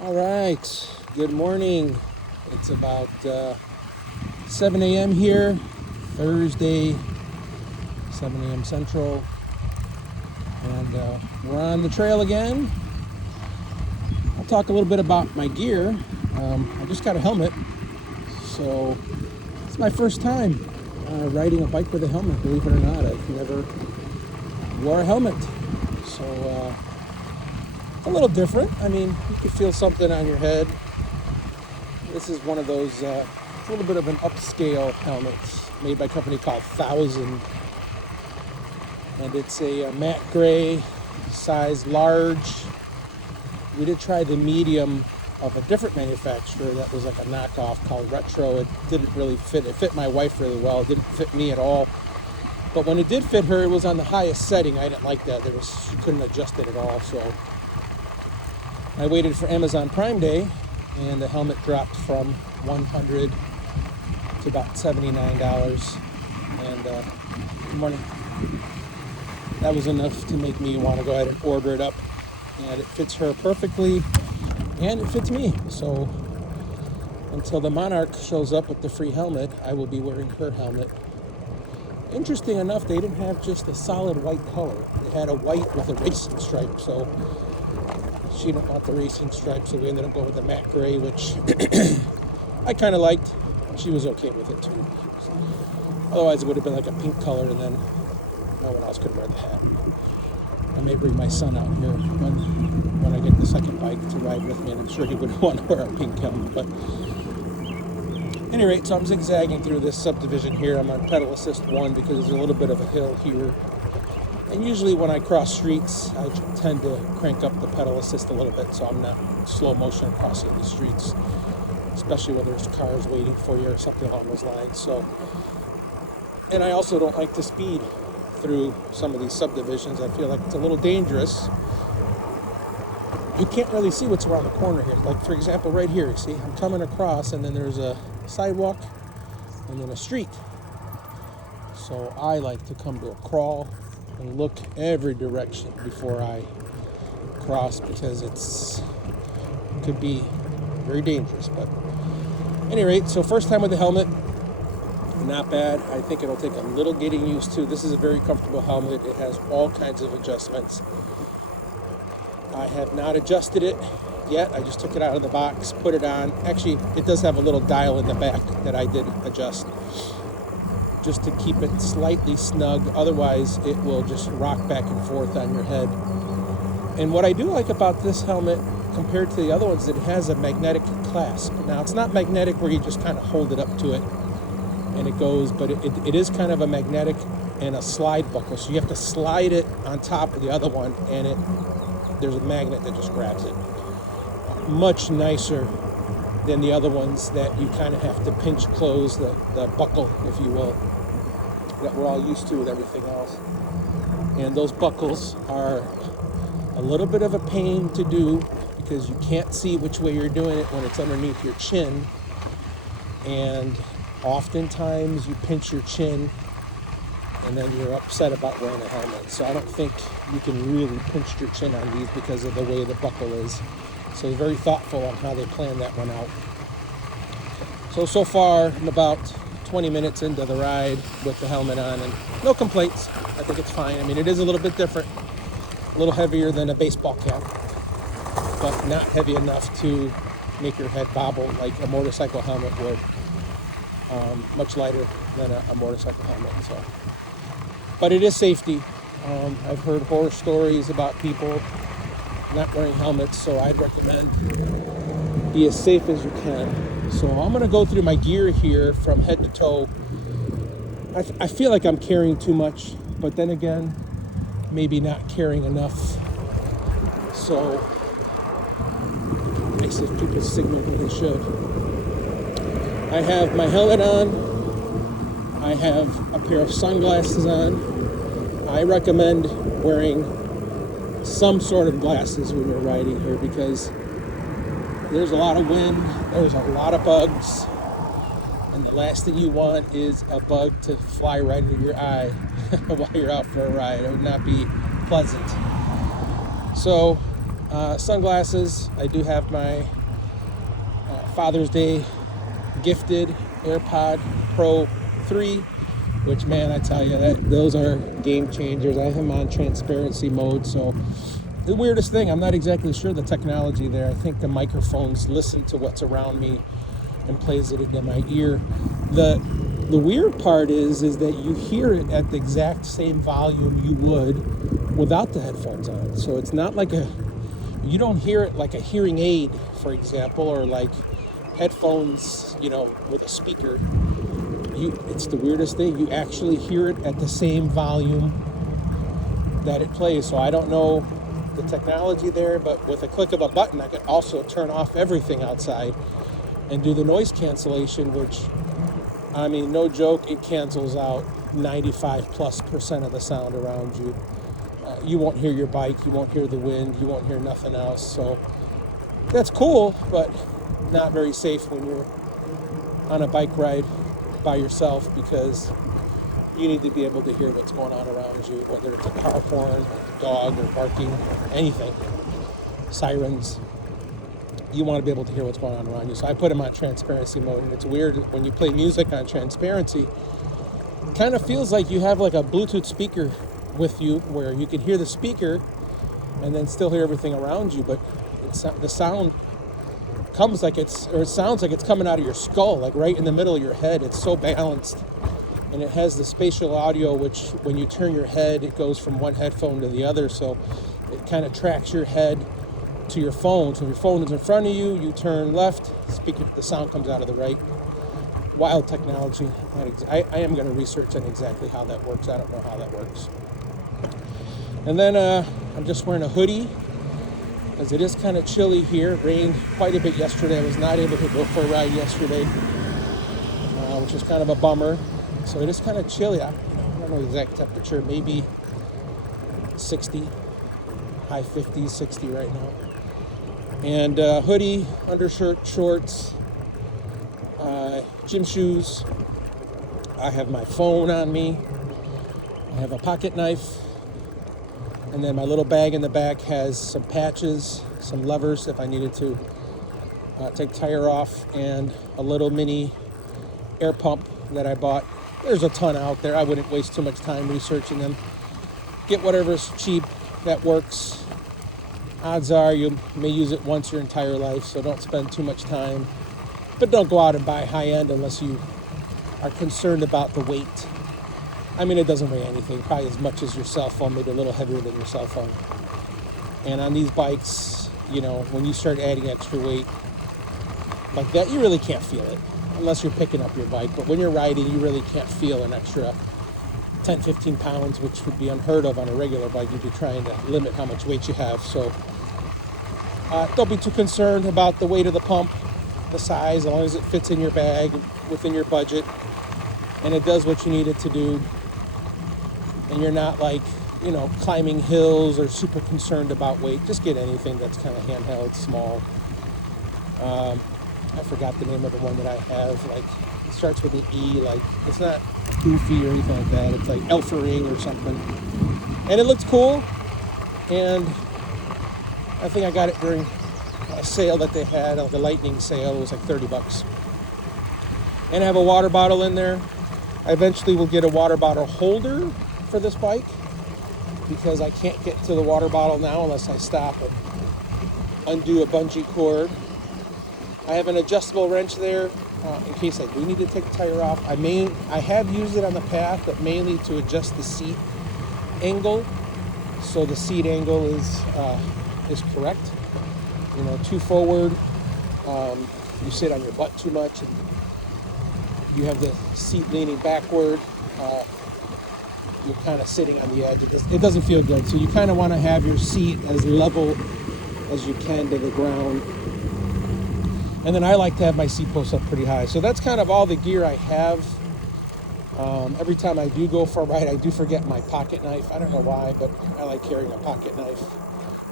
All right, good morning. It's about 7 a.m. here, Thursday, 7 a.m. Central, and we're on the trail again. I'll talk a little bit about my gear. I just got a helmet, so it's my first time riding a bike with a helmet, believe it or not. I've never wore a helmet, so it's a little different. I mean, you can feel something on your head. This is one of those, it's a little bit of an upscale helmet made by a company called 1000. And it's a matte gray, size large. We did try the medium of a different manufacturer that was like a knockoff called Retro. It didn't really fit. It fit my wife really well. It didn't fit me at all. But when it did fit her, it was on the highest setting. I didn't like that. She couldn't adjust it at all. So I waited for Amazon Prime Day, and the helmet dropped from $100 to about $79. And good morning. That was enough to make me want to go ahead and order it up. And it fits her perfectly, and it fits me. So until the Monarch shows up with the free helmet, I will be wearing her helmet. Interesting enough, they didn't have just a solid white color. They had a white with a racing stripe. So she didn't want the racing stripe, so we ended up going with the matte gray, which I kind of liked. She was okay with it too. Otherwise, it would have been like a pink color, and then no one else could wear the hat. I may bring my son out here when I get the second bike to ride with me, and I'm sure he would want to wear a pink helmet. But at any rate, so I'm zigzagging through this subdivision here. I'm on pedal assist 1 because there's a little bit of a hill here. And usually when I cross streets, I tend to crank up the pedal assist a little bit so I'm not slow motion crossing the streets, especially when there's cars waiting for you or something along those lines. So, and I also don't like to speed through some of these subdivisions. I feel like it's a little dangerous. You can't really see what's around the corner here. Like, for example, right here, you see, I'm coming across, and then there's a sidewalk and then a street. So I like to come to a crawl and look every direction before I cross, because it could be very dangerous. But at any rate, so first time with the helmet, not bad. I think it'll take a little getting used to. This is a very comfortable helmet. It has all kinds of adjustments. I have not adjusted it yet. I just took it out of the box, put it on. Actually, it does have a little dial in the back that I did adjust, just to keep it slightly snug. Otherwise, it will just rock back and forth on your head. And what I do like about this helmet compared to the other ones, is it has a magnetic clasp. Now, it's not magnetic where you just kind of hold it up to it and it goes, but it is kind of a magnetic and a slide buckle. So you have to slide it on top of the other one, and there's a magnet that just grabs it. Much nicer than the other ones that you kind of have to pinch close the buckle, if you will, that we're all used to with everything else. And those buckles are a little bit of a pain to do because you can't see which way you're doing it when it's underneath your chin. And oftentimes you pinch your chin and then you're upset about wearing a helmet. So I don't think you can really pinch your chin on these because of the way the buckle is. So very thoughtful on how they plan that one out. So far, I'm about 20 minutes into the ride with the helmet on, and no complaints. I think it's fine. I mean, it is a little bit different, a little heavier than a baseball cap, but not heavy enough to make your head bobble like a motorcycle helmet would. Much lighter than a motorcycle helmet. So, but it is safety. I've heard horror stories about people not wearing helmets, so I'd recommend be as safe as you can. So I'm going to go through my gear here from head to toe. I feel like I'm carrying too much, but then again, maybe not carrying enough. So nice if people signal when they should. I have my helmet on. I have a pair of sunglasses on. I recommend wearing some sort of glasses when you're riding here because there's a lot of wind, there's a lot of bugs, and the last thing you want is a bug to fly right into your eye while you're out for a ride. It would not be pleasant. So Sunglasses. I do have my Father's Day gifted AirPod Pro 3, which, man, I tell you, those are game changers. I have them on transparency mode, so the weirdest thing, I'm not exactly sure the technology there. I think the microphones listen to what's around me and plays it into my ear. The weird part is that you hear it at the exact same volume you would without the headphones on. So it's not like you don't hear it like a hearing aid, for example, or like headphones, with a speaker. It's the weirdest thing. You actually hear it at the same volume that it plays. So I don't know the technology there, but with a click of a button, I could also turn off everything outside and do the noise cancellation, which, I mean, no joke, it cancels out 95+% of the sound around you. You won't hear your bike, you won't hear the wind, you won't hear nothing else. So that's cool, but not very safe when you're on a bike ride by yourself, because you need to be able to hear what's going on around you, whether it's a car horn, a dog, or barking, anything, sirens. You want to be able to hear what's going on around you. So I put them on transparency mode, and it's weird when you play music on transparency. It kind of feels like you have like a Bluetooth speaker with you, where you can hear the speaker and then still hear everything around you, but the sound sounds like it's coming out of your skull, like right in the middle of your head. It's so balanced, and it has the spatial audio, which when you turn your head, it goes from one headphone to the other, so it kind of tracks your head to your phone. So if your phone is in front of you, you turn left, the sound comes out of the right. Wild technology. I am going to research on exactly how that works. I don't know how that works. And then I'm just wearing a hoodie, as it is kind of chilly here. It rained quite a bit yesterday. I was not able to go for a ride yesterday, which is kind of a bummer. So it is kind of chilly. I don't know the exact temperature, maybe 60, high 50s, 60 right now. And hoodie, undershirt, shorts, gym shoes. I have my phone on me. I have a pocket knife. And then my little bag in the back has some patches, some levers if I needed to take tire off, and a little mini air pump that I bought. There's a ton out there. I wouldn't waste too much time researching them. Get whatever's cheap that works. Odds are you may use it once your entire life, so don't spend too much time. But don't go out and buy high-end unless you are concerned about the weight. I mean, it doesn't weigh anything, probably as much as your cell phone, maybe a little heavier than your cell phone. And on these bikes, when you start adding extra weight like that, you really can't feel it unless you're picking up your bike. But when you're riding, you really can't feel an extra 10, 15 pounds, which would be unheard of on a regular bike. You'd be trying to limit how much weight you have. So don't be too concerned about the weight of the pump, the size, as long as it fits in your bag, within your budget, and it does what you need it to do. And you're not like, climbing hills or super concerned about weight. Just get anything that's kind of handheld, small. I forgot the name of the one that I have. Like, it starts with an E. Like, it's not Goofy or anything like that. It's like Elfering or something. And it looks cool. And I think I got it during a sale that they had, like a lightning sale. It was like $30. And I have a water bottle in there. I eventually will get a water bottle holder for this bike, because I can't get to the water bottle now unless I stop and undo a bungee cord. I have an adjustable wrench there in case I do need to take the tire off. I have used it on the path, but mainly to adjust the seat angle, so the seat angle is correct. Too forward, you sit on your butt too much, and you have the seat leaning backward. You're kind of sitting on the edge. It doesn't feel good. So you kind of want to have your seat as level as you can to the ground. And then I like to have my seat post up pretty high. So that's kind of all the gear I have. Every time I do go for a ride, I do forget my pocket knife. I don't know why, but I like carrying a pocket knife.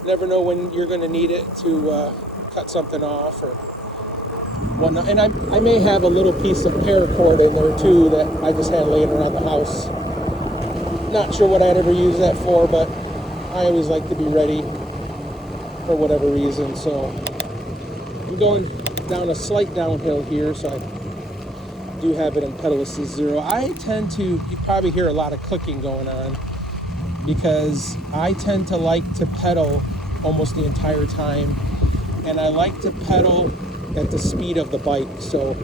Never know when you're going to need it to cut something off or whatnot. And I may have a little piece of paracord in there too that I just had laying around the house. Not sure what I'd ever use that for, but I always like to be ready for whatever reason. So I'm going down a slight downhill here, so I do have it in pedal assist 0. I tend to, you probably hear a lot of clicking going on because I tend to like to pedal almost the entire time, and I like to pedal at the speed of the bike. So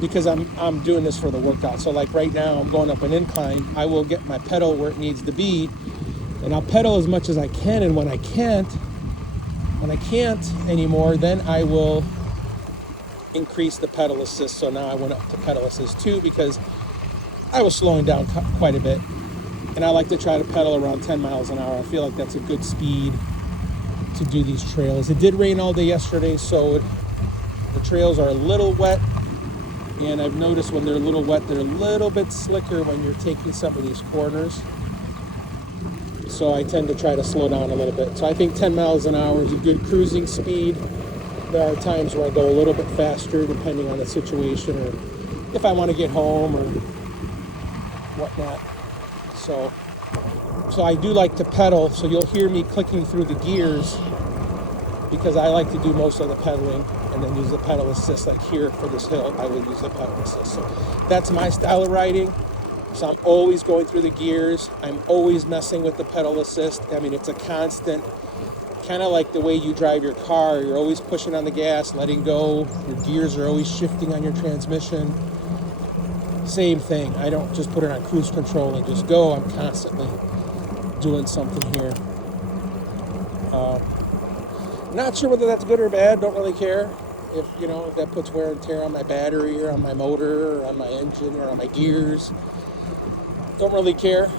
because I'm doing this for the workout. So like right now I'm going up an incline, I will get my pedal where it needs to be, and I'll pedal as much as I can, and when I can't anymore, then I will increase the pedal assist. So now I went up to pedal assist 2 because I was slowing down quite a bit, and I like to try to pedal around 10 miles an hour. I feel like that's a good speed to do these trails. It did rain all day yesterday, so the trails are a little wet, and I've noticed when they're a little wet, they're a little bit slicker when you're taking some of these corners. So I tend to try to slow down a little bit. So I think 10 miles an hour is a good cruising speed. There are times where I go a little bit faster depending on the situation, or if I want to get home or whatnot. So I do like to pedal, so you'll hear me clicking through the gears because I like to do most of the pedaling and then use the pedal assist. Like here for this hill, I will use the pedal assist. So that's my style of riding. So I'm always going through the gears. I'm always messing with the pedal assist. I mean, it's a constant, kind of like the way you drive your car. You're always pushing on the gas, letting go. Your gears are always shifting on your transmission. Same thing. I don't just put it on cruise control and just go. I'm constantly doing something here. Not sure whether that's good or bad. Don't really care if that puts wear and tear on my battery or on my motor or on my engine or on my gears. Don't really care.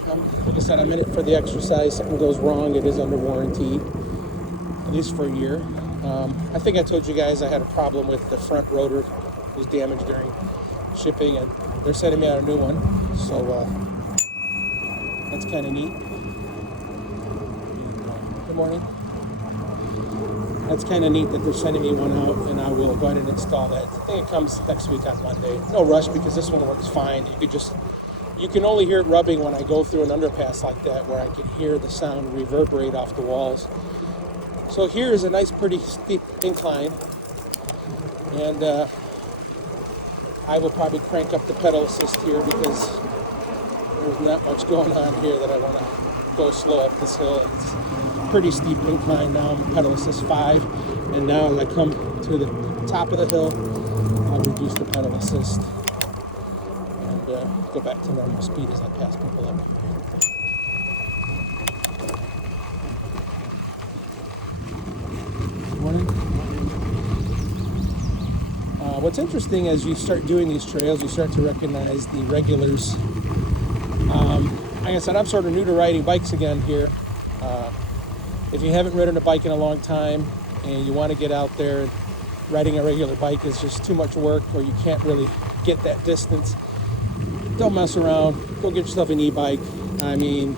Like I said, I'm in it for the exercise. Something goes wrong, it is under warranty, at least for a year. I think I told you guys I had a problem with the front rotor. It was damaged during shipping, and they're sending me out a new one. So that's kind of neat. Good morning. That's kind of neat that they're sending me one out, and I will go ahead and install that. I think it comes next week on Monday. No rush because this one works fine. You can only hear it rubbing when I go through an underpass like that, where I can hear the sound reverberate off the walls. So here is a nice, pretty steep incline, and I will probably crank up the pedal assist here because there's not much going on here that I want to go slow up this hill. It's a pretty steep incline now. I'm pedal assist 5, and now as I come to the top of the hill, I'll reduce the pedal assist and go back to normal speed as I pass people up. Good morning. What's interesting as you start doing these trails, you start to recognize the regulars. Like I said, I'm sort of new to riding bikes again here. If you haven't ridden a bike in a long time and you want to get out there, riding a regular bike is just too much work, or you can't really get that distance, don't mess around. Go get yourself an e-bike. I mean,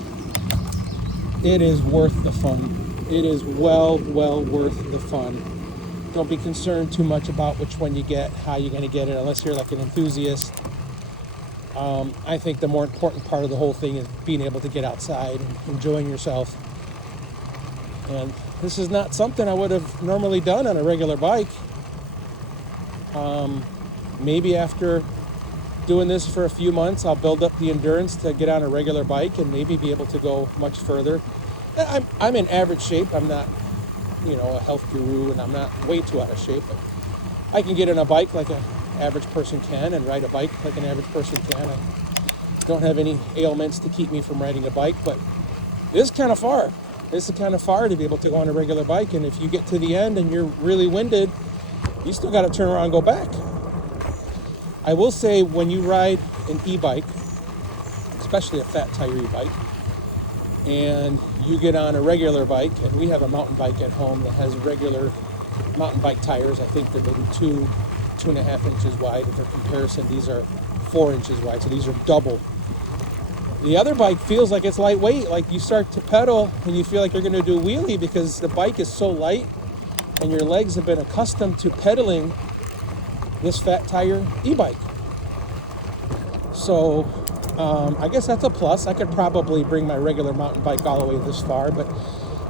it is worth the fun. It is well worth the fun. Don't be concerned too much about which one you get, how you're going to get it, unless you're like an enthusiast. I think the more important part of the whole thing is being able to get outside and enjoying yourself. And this is not something I would have normally done on a regular bike. Maybe after doing this for a few months, I'll build up the endurance to get on a regular bike and maybe be able to go much further. I'm in average shape. I'm not, a health guru, and I'm not way too out of shape, but I can get on a bike like an average person can and ride a bike like an average person can. I don't have any ailments to keep me from riding a bike, but this is kind of far. This is kind of far to be able to go on a regular bike, and if you get to the end and you're really winded, you still got to turn around and go back. I will say, when you ride an e-bike, especially a fat tire e-bike, and you get on a regular bike, and we have a mountain bike at home that has regular mountain bike tires. I think they're maybe 2.5 inches wide. For comparison, these are 4 inches wide, so these are double. The other bike feels like it's lightweight. Like you start to pedal and you feel like you're going to do a wheelie because the bike is so light and your legs have been accustomed to pedaling this fat tire e-bike. So I guess that's a plus. I could probably bring my regular mountain bike all the way this far, but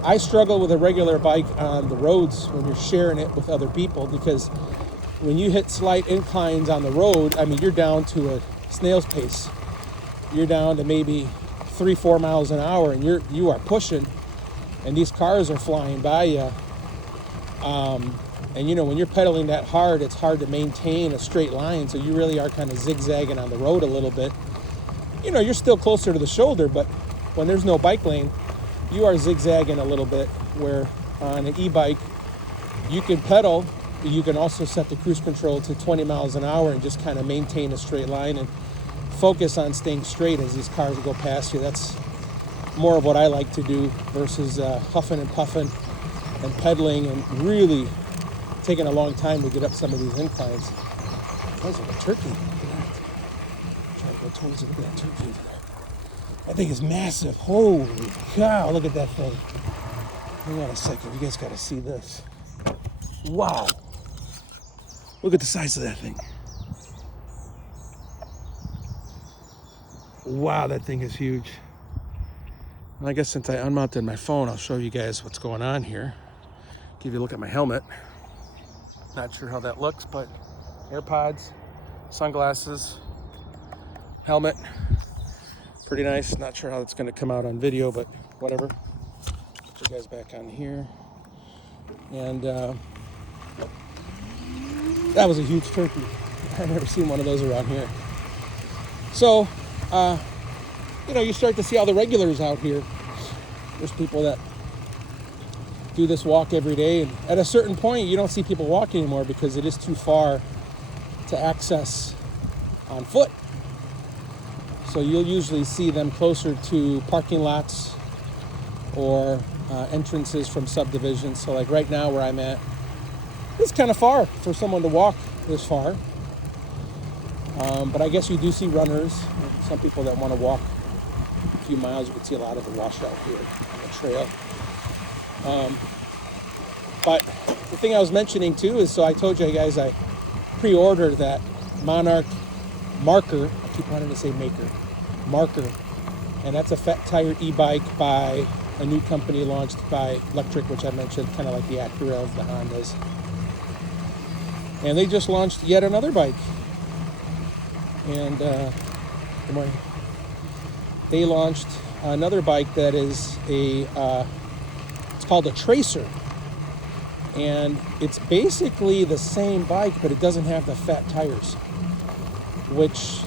I struggle with a regular bike on the roads when you're sharing it with other people, because when you hit slight inclines on the road, I mean, you're down to a snail's pace. You're down to maybe 3-4 miles an hour, and you are pushing, and these cars are flying by you. And you know, when you're pedaling that hard, it's hard to maintain a straight line, so you really are kind of zigzagging on the road a little bit. You know, you're still closer to the shoulder, but when there's no bike lane, you are zigzagging a little bit, where on an e-bike, you can pedal, but you can also set the cruise control to 20 miles an hour and just kind of maintain a straight line and focus on staying straight as these cars go past you. That's more of what I like to do versus huffing and puffing and pedaling and really taking a long time to get up some of these inclines. There's a turkey. Look at that. Try to go towards it. Look at that turkey over there. That thing is massive. Holy cow, look at that thing. Hang on a second, you guys gotta see this. Wow. Look at the size of that thing. Wow, that thing is huge. And I guess since I unmounted my phone, I'll show you guys what's going on here. Give you a look at my helmet. Not sure how that looks, but AirPods, sunglasses, helmet. Pretty nice. Not sure how it's going to come out on video, but whatever. Put you guys back on here. And that was a huge turkey. I've never seen one of those around here. So, you know, you start to see all the regulars out here. There's people that do this walk every day, and at a certain point, you don't see people walk anymore because it is too far to access on foot. So you'll usually see them closer to parking lots or entrances from subdivisions. So like right now where I'm at, it's kind of far for someone to walk this far. But I guess you do see runners, some people that want to walk a few miles. You can see a lot of the washout here on the trail. But the thing I was mentioning too is, so I told you guys I pre-ordered that Monarc Marker. I keep wanting to say maker. Marker. And that's a fat tire e-bike by a new company launched by Lectric, which I mentioned, kind of like the Acura of the Hondas. And they just launched yet another bike. And good morning. They launched another bike that is it's called a Tracer. And it's basically the same bike, but it doesn't have the fat tires, which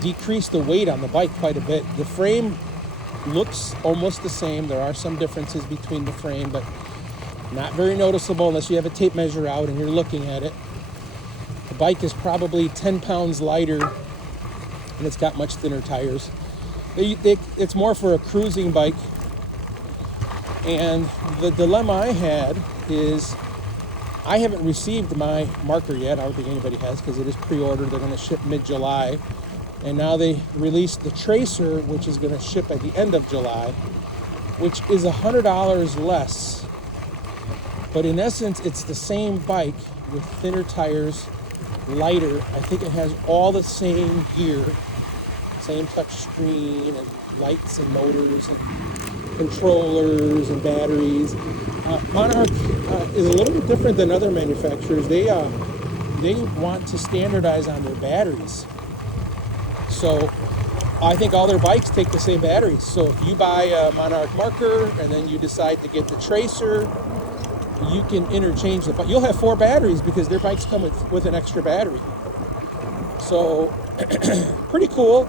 decrease the weight on the bike quite a bit. The frame looks almost the same. There are some differences between the frame, but not very noticeable unless you have a tape measure out and you're looking at it. The bike is probably 10 pounds lighter, and it's got much thinner tires. It's more for a cruising bike. And the dilemma I had is I haven't received my marker yet. I don't think anybody has, because it is pre-ordered. They're going to ship mid-July. And now they released the Tracer, which is going to ship at the end of July, which is $100 less. But in essence, it's the same bike with thinner tires, lighter. I think it has all the same gear, same touch screen and lights and motors and controllers and batteries. Monarch is a little bit different than other manufacturers. They want to standardize on their batteries. So I think all their bikes take the same batteries. So if you buy a Monarc Marker and then you decide to get the Tracer, you can interchange the bike. You'll have 4 batteries because their bikes come with an extra battery. So pretty cool.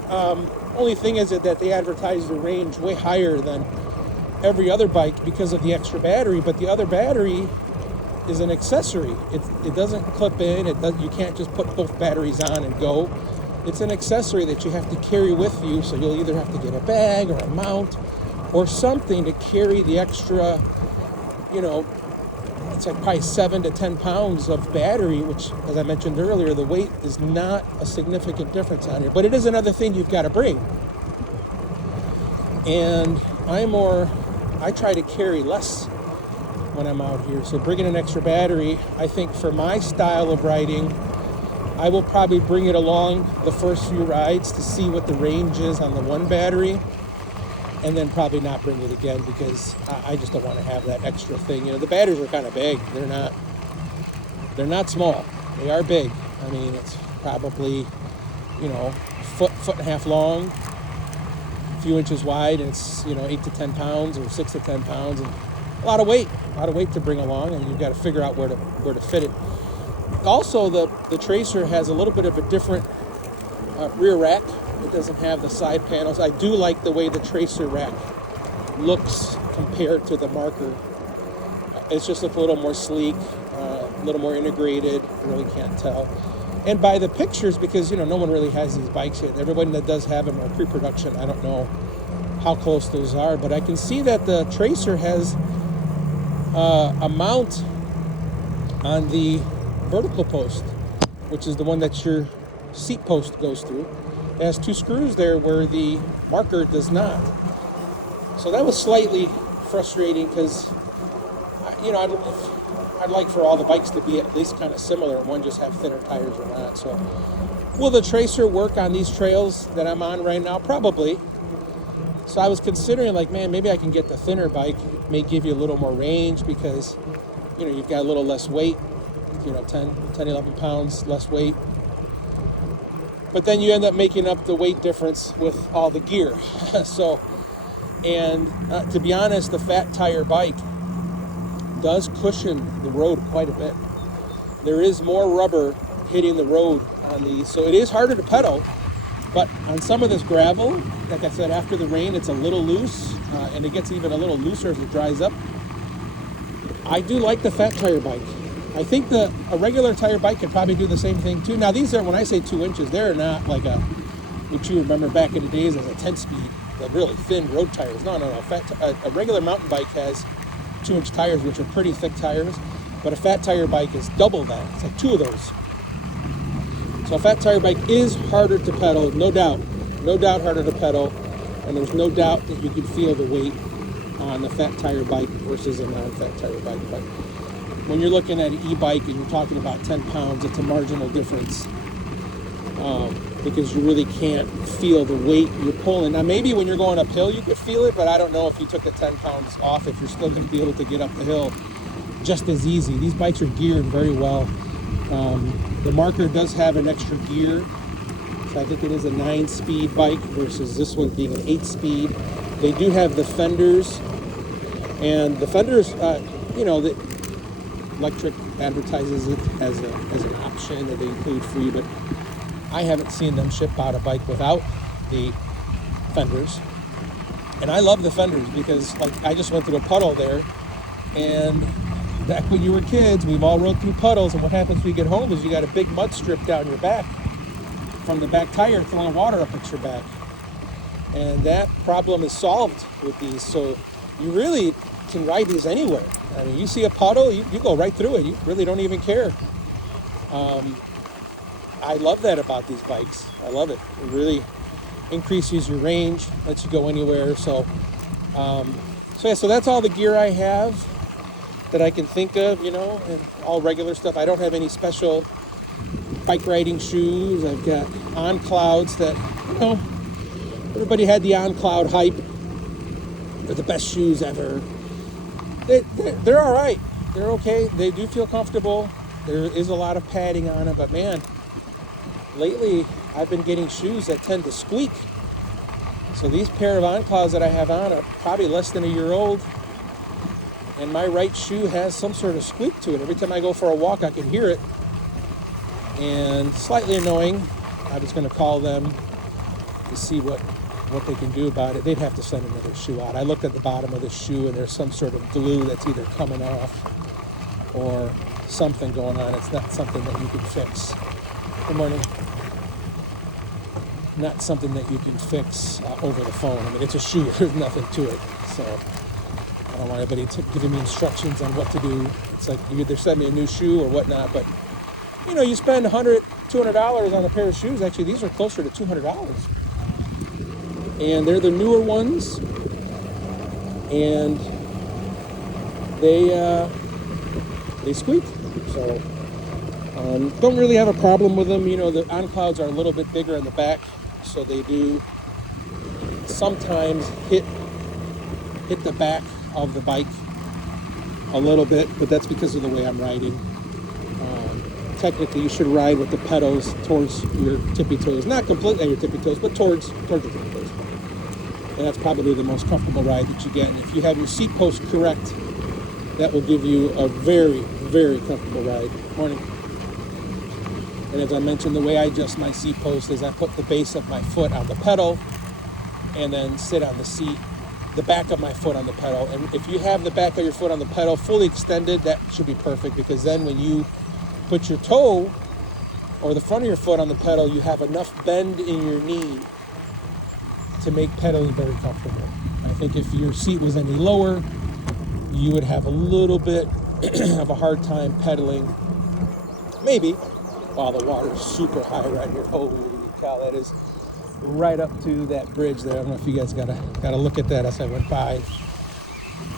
Only thing is that they advertise the range way higher than every other bike because of the extra battery, but the other battery is an accessory. It doesn't clip in. You can't just put both batteries on and go. It's an accessory that you have to carry with you, so you'll either have to get a bag or a mount or something to carry the extra, you know, it's like probably 7 to 10 pounds of battery, which, as I mentioned earlier, the weight is not a significant difference on here, but it is another thing you've got to bring. And I try to carry less when I'm out here, so bringing an extra battery, I think for my style of riding, I will probably bring it along the first few rides to see what the range is on the one battery. and then probably not bring it again because I just don't want to have that extra thing. You know, the batteries are kind of big. They're not small. They are big. I mean, it's probably, you know, foot and a half long, a few inches wide, and it's, you know, 8 to 10 pounds or 6 to 10 pounds, and a lot of weight to bring along, and you've got to figure out where to fit it. Also, the Tracer has a little bit of a different rear rack. It doesn't have the side panels. I do like the way the Tracer rack looks compared to the Marker. It's just a little more sleek, a little more integrated. You really can't tell. And by the pictures, because, you know, no one really has these bikes yet. Everybody that does have them are pre-production. I don't know how close those are, but I can see that the Tracer has a mount on the vertical post, which is the one that your seat post goes through. It has 2 screws there where the Marker does not. So that was slightly frustrating because, you know, I'd like for all the bikes to be at least kind of similar and one just have thinner tires or not. So will the Tracer work on these trails that I'm on right now? Probably. So I was considering, like, man, maybe I can get the thinner bike. It may give you a little more range because, you know, you've got a little less weight, you know, 10, 11 pounds less weight. But then you end up making up the weight difference with all the gear. So, and to be honest, the fat tire bike does cushion the road quite a bit. There is more rubber hitting the road on these, so it is harder to pedal. But on some of this gravel, like I said, after the rain, it's a little loose, and it gets even a little looser as it dries up. I do like the fat tire bike. I think a regular tire bike could probably do the same thing too. Now these are, when I say 2 inches, they're not like what you remember back in the days as a 10-speed, the really thin road tires. No. A regular mountain bike has 2-inch tires, which are pretty thick tires, but a fat tire bike is double that. It's like 2 of those. So a fat tire bike is harder to pedal, no doubt harder to pedal, and there's no doubt that you can feel the weight on the fat tire bike versus a non-fat tire bike. But when you're looking at an e-bike and you're talking about 10 pounds, it's a marginal difference because you really can't feel the weight you're pulling. Now, maybe when you're going uphill, you could feel it, but I don't know if you took the 10 pounds off, if you're still going to be able to get up the hill just as easy. These bikes are geared very well. The Marker does have an extra gear. So I think it is a 9-speed bike versus this one being an 8-speed. They do have the fenders, and the fenders, you know, the Lectric advertises it as an option that they include free, but I haven't seen them ship out a bike without the fenders. And I love the fenders because, like, I just went through a puddle there, and back when you were kids, we've all rode through puddles, and what happens when you get home is you got a big mud strip down your back from the back tire throwing water up at your back. And that problem is solved with these, so you really can ride these anywhere. I mean, you see a puddle, you go right through it. You really don't even care. I love that about these bikes. I love it. It really increases your range, lets you go anywhere. So that's all the gear I have that I can think of, you know, and all regular stuff. I don't have any special bike riding shoes. I've got On Clouds that, you know, everybody had the On Cloud hype. They're the best shoes ever. They're all right. They're okay. They do feel comfortable. There is a lot of padding on it, but man, lately I've been getting shoes that tend to squeak. So these pair of On Clouds that I have on are probably less than a year old, and my right shoe has some sort of squeak to it. Every time I go for a walk, I can hear it, and slightly annoying. I was going to call them to see what they can do about it. They'd have to send another shoe out. I looked at the bottom of the shoe, and there's some sort of glue that's either coming off or something going on. It's not something that you can fix. Good morning. Not something that you can fix over the phone. I mean, it's a shoe. There's nothing to it. So I don't want anybody giving me instructions on what to do. It's like you either send me a new shoe or whatnot. But, you know, you spend $100, $200 on a pair of shoes. Actually, these are closer to $200. And they're the newer ones. And they squeak. So don't really have a problem with them. You know, the On Clouds are a little bit bigger in the back, so they do sometimes hit hit the back of the bike a little bit, but that's because of the way I'm riding. Technically, you should ride with the pedals towards your tippy toes. Not completely your tippy toes, but towards your tippy toes. And that's probably the most comfortable ride that you get. And if you have your seat post correct, that will give you a very, very comfortable ride. Morning. And as I mentioned, the way I adjust my seat post is I put the base of my foot on the pedal and then sit on the seat, the back of my foot on the pedal. And if you have the back of your foot on the pedal fully extended, that should be perfect, because then when you put your toe or the front of your foot on the pedal, you have enough bend in your knee to make pedaling very comfortable. I think if your seat was any lower, you would have a little bit of a hard time pedaling. Maybe. Wow, the water's super high right here. Holy cow, that is right up to that bridge there. I don't know if you guys gotta look at that as I went by.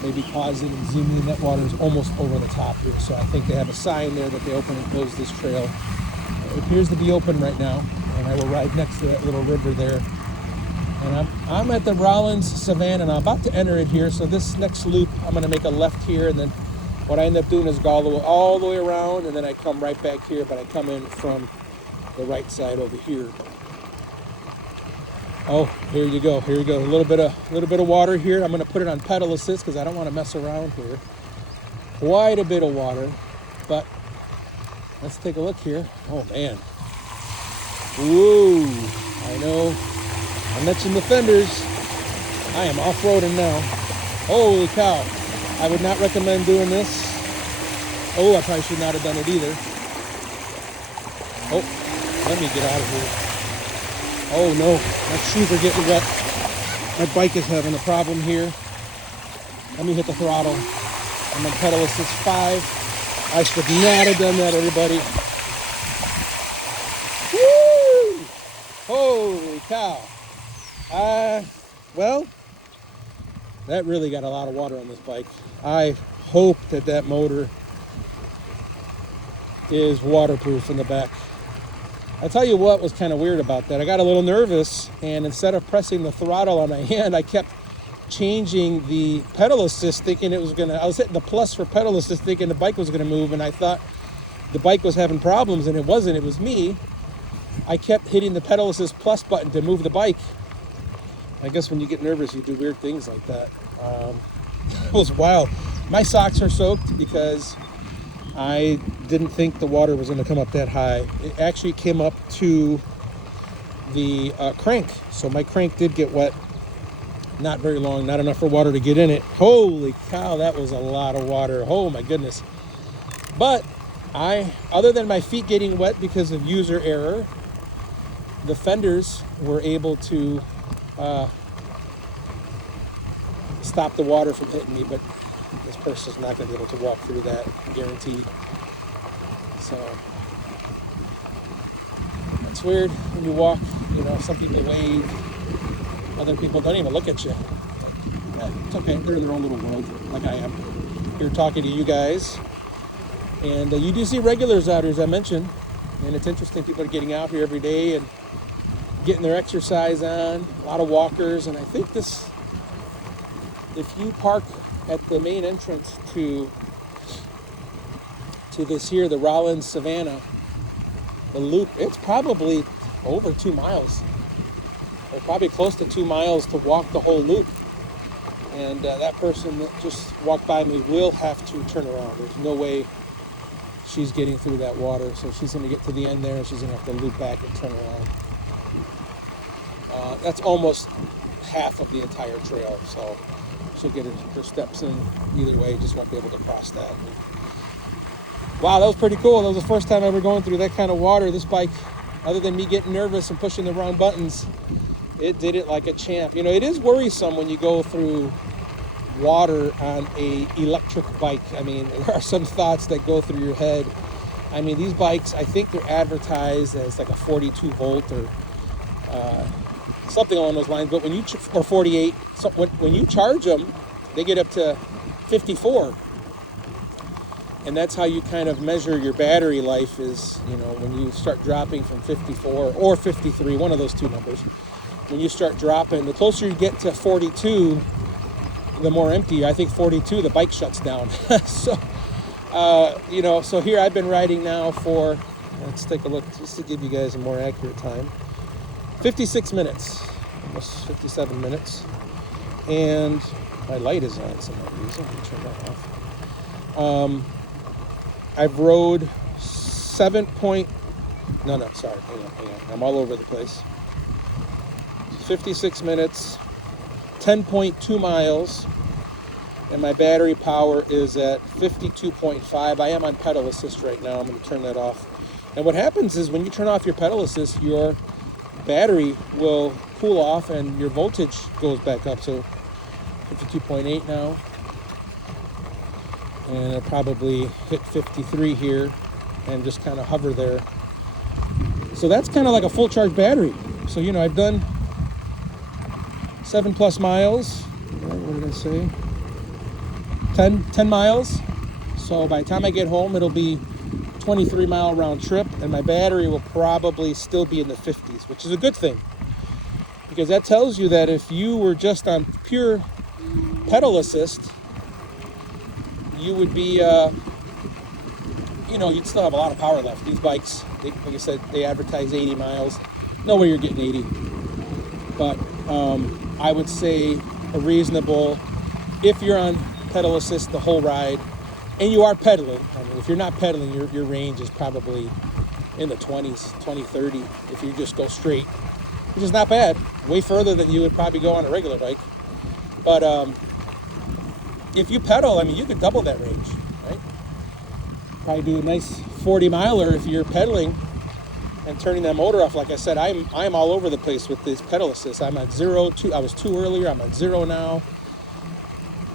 Maybe pause it and zoom in. That water is almost over the top here. So I think they have a sign there that they open and close this trail. It appears to be open right now, and I will ride next to that little river there. And I'm at the Rollins Savannah, and I'm about to enter it here. So this next loop, I'm going to make a left here, and then what I end up doing is go all the way around, and then I come right back here, but I come in from the right side over here. Oh, here you go. Here you go. A little bit of water here. I'm going to put it on pedal assist because I don't want to mess around here. Quite a bit of water, but let's take a look here. Oh man. Whoa. I know. I mentioned the fenders. I am off-roading now. Holy cow. I would not recommend doing this. Oh, I probably should not have done it either. Oh, let me get out of here. Oh no, my shoes are getting wet. My bike is having a problem here. Let me hit the throttle. I'm on pedal assist 5. I should not have done that, everybody. Woo! Holy cow. Well, that really got a lot of water on this bike. I hope that motor is waterproof in the back. I'll tell you what was kind of weird about that. I got a little nervous, and instead of pressing the throttle on my hand, I kept changing the pedal assist, thinking I was hitting the plus for pedal assist, thinking the bike was gonna move, and I thought the bike was having problems, and it wasn't, it was me. I kept hitting the pedal assist plus button to move the bike. I guess when you get nervous, you do weird things like that. It was wild. My socks are soaked because I didn't think the water was going to come up that high. It actually came up to the crank. So my crank did get wet. Not very long, not enough for water to get in it. Holy cow, that was a lot of water. Oh my goodness. But other than my feet getting wet because of user error, the fenders were able to stop the water from hitting me, but this person's not going to be able to walk through that, guaranteed. So it's weird when you walk, some people wave, other people don't even look at you. But, it's okay, they're in their own little world, like I am here talking to you guys. And you do see regulars out here, as I mentioned, and it's interesting. People are getting out here every day and getting their exercise on. A lot of walkers, and I think if you park at the main entrance to this here, the Rollins Savannah, the loop, it's probably over 2 miles, or probably close to 2 miles to walk the whole loop. And that person that just walked by me will have to turn around. There's no way she's getting through that water, so she's going to get to the end there and she's going to have to loop back and turn around. That's almost half of the entire trail, so she'll get her steps in either way, just won't be able to cross that. Wow, that was pretty cool. That was the first time ever going through that kind of water. This bike, other than me getting nervous and pushing the wrong buttons, it did it like a champ. It is worrisome when you go through water on a electric bike. I mean, there are some thoughts that go through your head. I mean, these bikes, I think they're advertised as like a 42 volt or something along those lines, but or 48, so when you charge them, they get up to 54. And that's how you kind of measure your battery life is, when you start dropping from 54 or 53, one of those two numbers. When you start dropping, the closer you get to 42, the more empty. I think 42, the bike shuts down. So, you know, so here I've been riding now for, let's take a look just to give you guys a more accurate time. 56 minutes, almost 57 minutes. And my light is on for some reason. Let me turn that off. I've rode 7 point, no, sorry, hang on. I'm all over the place. 56 minutes, 10.2 miles, and my battery power is at 52.5. I am on pedal assist right now. I'm going to turn that off. And what happens is when you turn off your pedal assist, your battery will cool off and your voltage goes back up. So 52.8 now. And it'll probably hit 53 here and just kind of hover there. So that's kind of like a full charge battery. So, you know, I've done 7+ miles. What did I say? 10 miles. So by the time I get home, it'll be 23-mile round trip, and my battery will probably still be in the 50s, which is a good thing, because that tells you that if you were just on pure pedal assist, you would be, you know, you'd still have a lot of power left. These bikes, like I said, they advertise 80 miles. No way you're getting 80. But I would say a reasonable, if you're on pedal assist the whole ride, and you are pedaling, I mean, if you're not pedaling, your range is probably in the 20s, 20, 30, if you just go straight, which is not bad. Way further than you would probably go on a regular bike. But if you pedal, I mean, you could double that range, right? Probably do a nice 40-miler if you're pedaling and turning that motor off. Like I said, I'm all over the place with this pedal assist. I'm at 0, 2. I was 2 earlier. I'm at 0 now,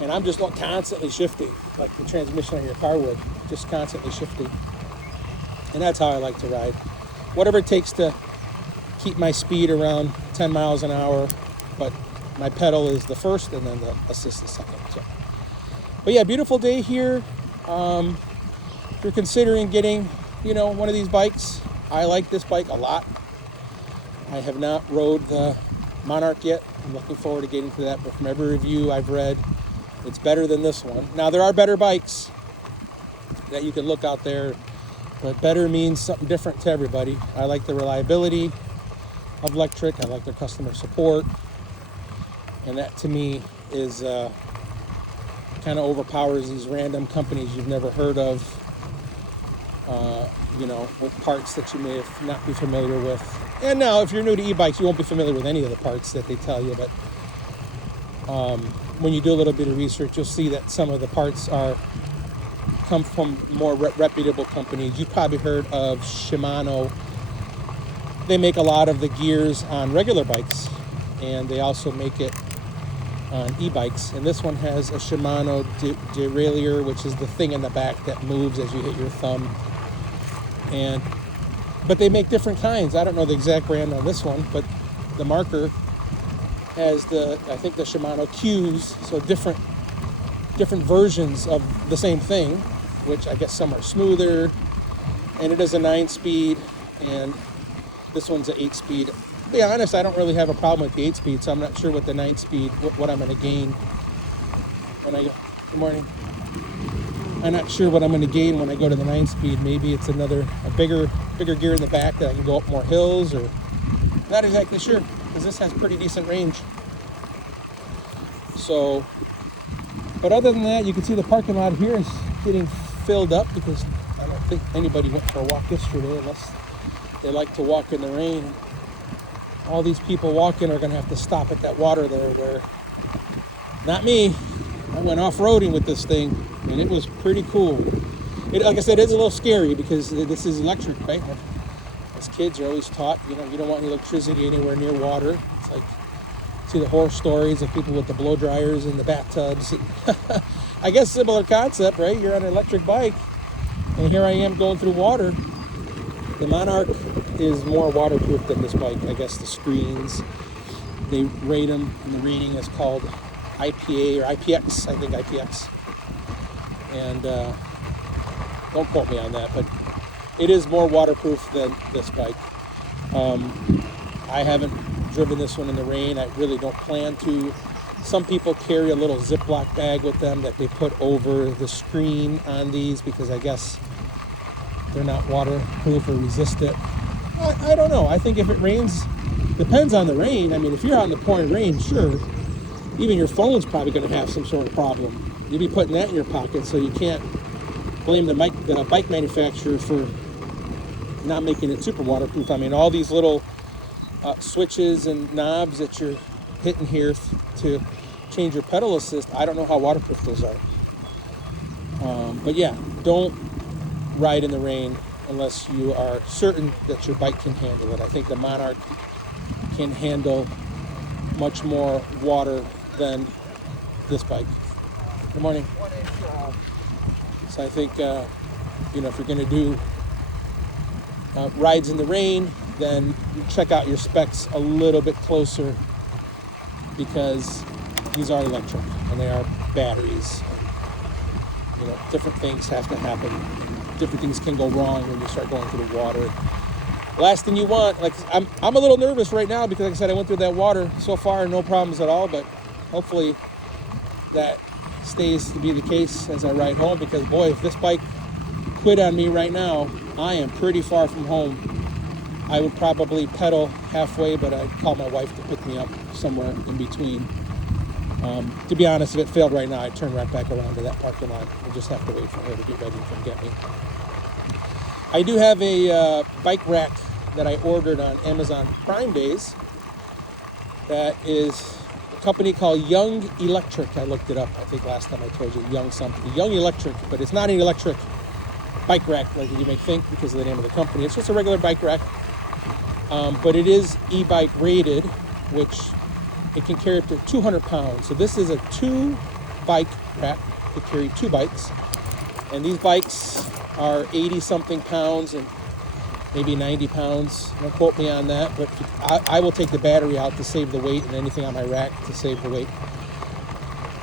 and I'm just constantly shifting, like the transmission on your car would, just constantly shifting. And that's how I like to ride. Whatever it takes to keep my speed around 10 miles an hour, but my pedal is the first, and then the assist is second. So. But yeah, beautiful day here. If you're considering getting, you know, one of these bikes, I like this bike a lot. I have not rode the Monarch yet. I'm looking forward to getting to that, but from every review I've read, it's better than this one. Now, there are better bikes that you can look out there, but better means something different to everybody. I like the reliability of Lectric. I like their customer support. And that, to me, is kind of overpowers these random companies you've never heard of, you know, with parts that you may not be familiar with. And now, if you're new to e-bikes, you won't be familiar with any of the parts that they tell you, but when you do a little bit of research, you'll see that some of the parts come from more reputable companies. You've probably heard of Shimano. They make a lot of the gears on regular bikes, and they also make it on e-bikes. And this one has a Shimano derailleur, which is the thing in the back that moves as you hit your thumb. But they make different kinds. I don't know the exact brand on this one, but the Marker has I think the Shimano Qs, so different versions of the same thing, which I guess some are smoother, and it is a 9-speed, and this one's an 8-speed. To be honest, I don't really have a problem with the 8-speed, so I'm not sure what the 9-speed, what I'm going to gain when I go. Good morning. I'm not sure what I'm going to gain when I go to the 9-speed. Maybe it's a bigger gear in the back that I can go up more hills, or not exactly sure, because this has pretty decent range. So, but other than that, you can see the parking lot here is getting filled up, because I don't think anybody went for a walk yesterday unless they like to walk in the rain. All these people walking are going to have to stop at that water there. Where, not me. I went off-roading with this thing, and it was pretty cool. Like I said, it's a little scary because this is electric, right? As kids, you're always taught, you know, you don't want any electricity anywhere near water. It's like, see the horror stories of people with the blow dryers in the bathtubs. I guess similar concept, right? You're on an electric bike, and here I am going through water. The Monarch is more waterproof than this bike. I guess the screens, they rate them, and the rating is called IPA or IPX, I think IPX. And don't quote me on that, but it is more waterproof than this bike. I haven't driven this one in the rain. I really don't plan to Some people carry a little Ziploc bag with them that they put over the screen on these because I guess they're not waterproof or resistant. I don't know. I think if it rains, depends on the rain. I mean, if you're out in the pouring rain, sure. Even your phone's probably going to have some sort of problem. You'll be putting that in your pocket, so you can't blame the bike manufacturer for not making it super waterproof. I mean, all these little switches and knobs that you're hitting here to change your pedal assist, I don't know how waterproof those are. But yeah, don't ride in the rain unless you are certain that your bike can handle it. I think the Monarch can handle much more water than this bike. Good morning. So I think, you know, if you're going to do rides in the rain, then check out your specs a little bit closer, because these are electric and they are batteries. You know, different things have to happen. Different things can go wrong when you start going through the water. Last thing you want, like I'm a little nervous right now because, like I said, I went through that water. So far, no problems at all, but hopefully that stays to be the case as I ride home, because boy, if this bike quit on me right now, I am pretty far from home. I would probably pedal halfway, but I'd call my wife to pick me up somewhere in between. To be honest, if it failed right now, I'd turn right back around to that parking lot. We'll just have to wait for her to get ready to come get me. I do have a bike rack that I ordered on Amazon Prime Days. That is a company called Young Lectric. I looked it up, I think last time I told you, Young something. Young Lectric, but it's not an electric bike rack like you may think because of the name of the company. It's just a regular bike rack. But it is e-bike rated, which it can carry up to 200 pounds. So this is a 2-bike rack to carry 2 bikes. And these bikes are 80-something pounds and maybe 90 pounds. Don't quote me on that, but I will take the battery out to save the weight and anything on my rack to save the weight.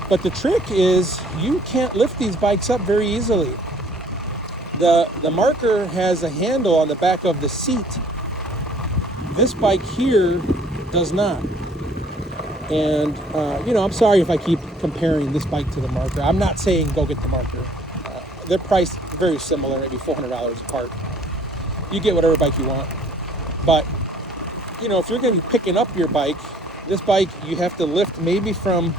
But the trick is you can't lift these bikes up very easily. The Marker has a handle on the back of the seat. This bike here does not. And, you know, I'm sorry if I keep comparing this bike to the Marker. I'm not saying go get the Marker. They're priced very similar, maybe $400 apart. You get whatever bike you want. But, you know, if you're going to be picking up your bike, this bike, you have to lift maybe from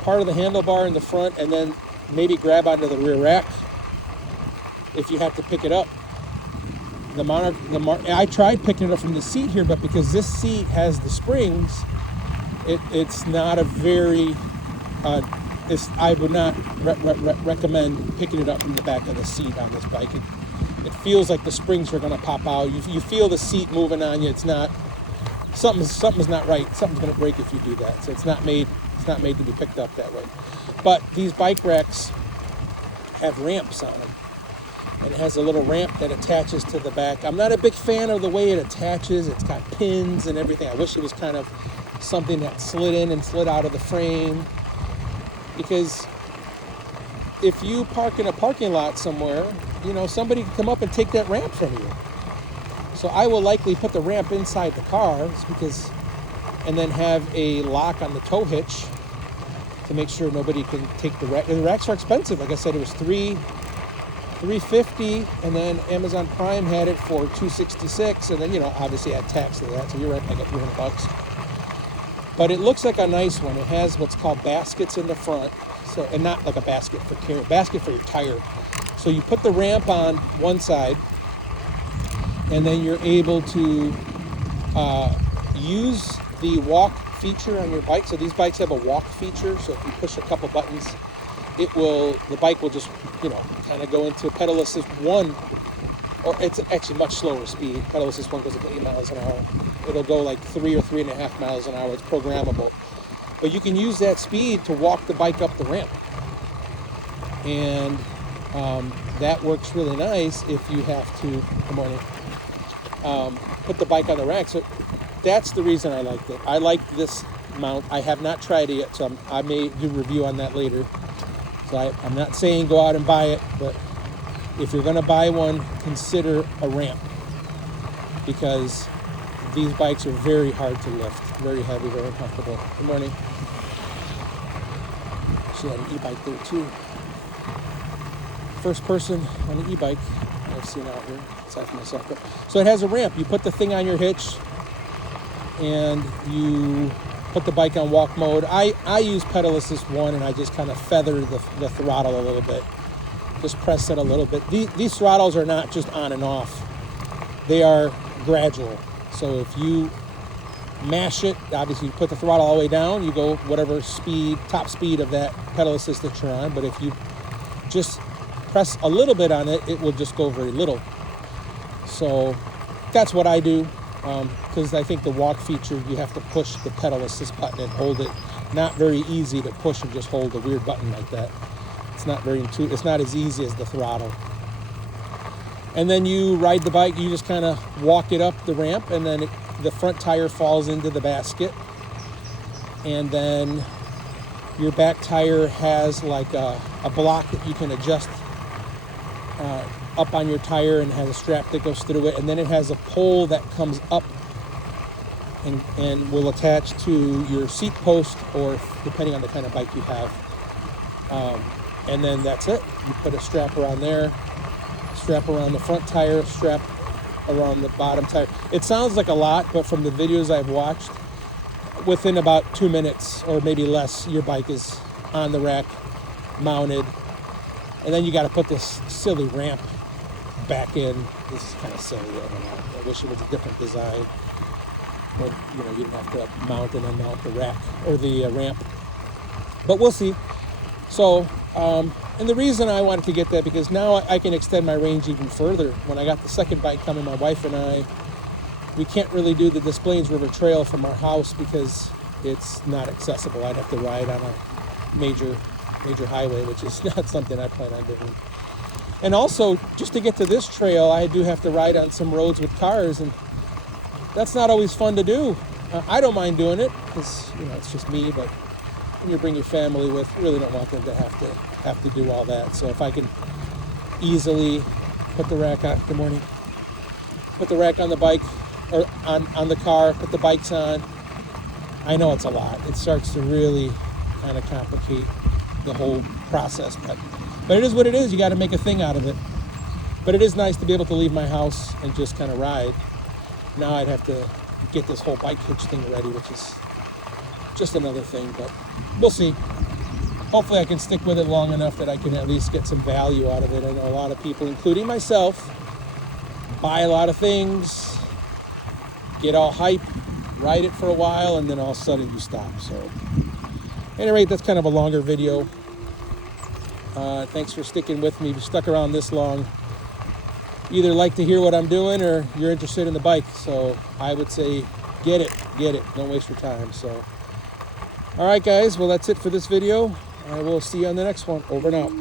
part of the handlebar in the front and then maybe grab onto the rear rack if you have to pick it up. The Monarch, I tried picking it up from the seat here, but because this seat has the springs, it's not a very, I would not recommend picking it up from the back of the seat on this bike. It feels like the springs are going to pop out. You feel the seat moving on you. It's not, something's not right. Something's going to break if you do that. So it's not made to be picked up that way. But these bike racks have ramps on them. And it has a little ramp that attaches to the back. I'm not a big fan of the way it attaches. It's got pins and everything. I wish it was kind of something that slid in and slid out of the frame. Because if you park in a parking lot somewhere, you know, somebody can come up and take that ramp from you. So I will likely put the ramp inside the car and then have a lock on the tow hitch to make sure nobody can take the rack. And the racks are expensive. Like I said, it was $350, and then Amazon Prime had it for $266, and then, you know, obviously add tax to that, so you're right, I got $300. But it looks like a nice one. It has what's called baskets in the front, so, and not like a basket for carry, basket for your tire. So you put the ramp on one side, and then you're able to use the walk feature on your bike. So these bikes have a walk feature, so if you push a couple buttons, the bike will just, you know, kind of go into pedal assist 1, or it's actually much slower speed. Pedal assist 1 goes up to 8 miles an hour. It'll go like 3 or 3.5 miles an hour. It's programmable. But you can use that speed to walk the bike up the ramp. And that works really nice if you have to, good morning, put the bike on the rack. So that's the reason I liked it. I like this mount. I have not tried it yet, so I may do a review on that later. So I'm not saying go out and buy it, but if you're going to buy one, consider a ramp, because these bikes are very hard to lift, very heavy, very uncomfortable. Good morning. actually had an e-bike there too. First person on an e-bike I've seen out here, aside from myself. So it has a ramp. You put the thing on your hitch, and you put the bike on walk mode. I use pedal assist 1, and I just kind of feather the throttle a little bit. Just press it a little bit. These throttles are not just on and off. They are gradual. So if you mash it, obviously you put the throttle all the way down, you go whatever speed, top speed of that pedal assist that you're on. But if you just press a little bit on it, it will just go very little. So that's what I do, because I think the walk feature, you have to push the pedal assist button and hold it. Not very easy to push and just hold a weird button like that. It's not very intuitive. It's not as easy as the throttle. And then you ride the bike, you just kind of walk it up the ramp, and then the front tire falls into the basket. And then your back tire has like a block that you can adjust up on your tire, and has a strap that goes through it. And then it has a pole that comes up and will attach to your seat post, or depending on the kind of bike you have. And then that's it. You put a strap around there, strap around the front tire, strap around the bottom tire. It sounds like a lot, but from the videos I've watched, within about 2 minutes or maybe less, your bike is on the rack, mounted. And then you got to put this silly ramp back in. This is kind of silly. I don't know. I wish it was a different design. But, you know, you didn't have to mount and unmount the rack or the ramp. But we'll see. So, and the reason I wanted to get that, because now I can extend my range even further. When I got the second bike coming, my wife and I, we can't really do the Des Plaines River Trail from our house because it's not accessible. I'd have to ride on a major highway, which is not something I plan on doing. And also, just to get to this trail, I do have to ride on some roads with cars, and that's not always fun to do. I don't mind doing it because, you know, it's just me, but when you bring your family with, you really don't want them to have to do all that. So if I can easily put the rack on, good morning, put the rack on the bike, or on the car, put the bikes on, I know it's a lot. It starts to really kind of complicate the whole process, but it is what it is. You got to make a thing out of it. But it is nice to be able to leave my house and just kind of ride. Now I'd have to get this whole bike hitch thing ready, which is just another thing, but we'll see. Hopefully I can stick with it long enough that I can at least get some value out of it. I know a lot of people, including myself, buy a lot of things, get all hype, ride it for a while, and then all of a sudden you stop. So at any rate, that's kind of a longer video. Thanks for sticking with me. If you stuck around this long, either like to hear what I'm doing or you're interested in the bike. So I would say get it. Don't waste your time. So all right, guys, well, that's it for this video. I will see you on the next one. Over and out.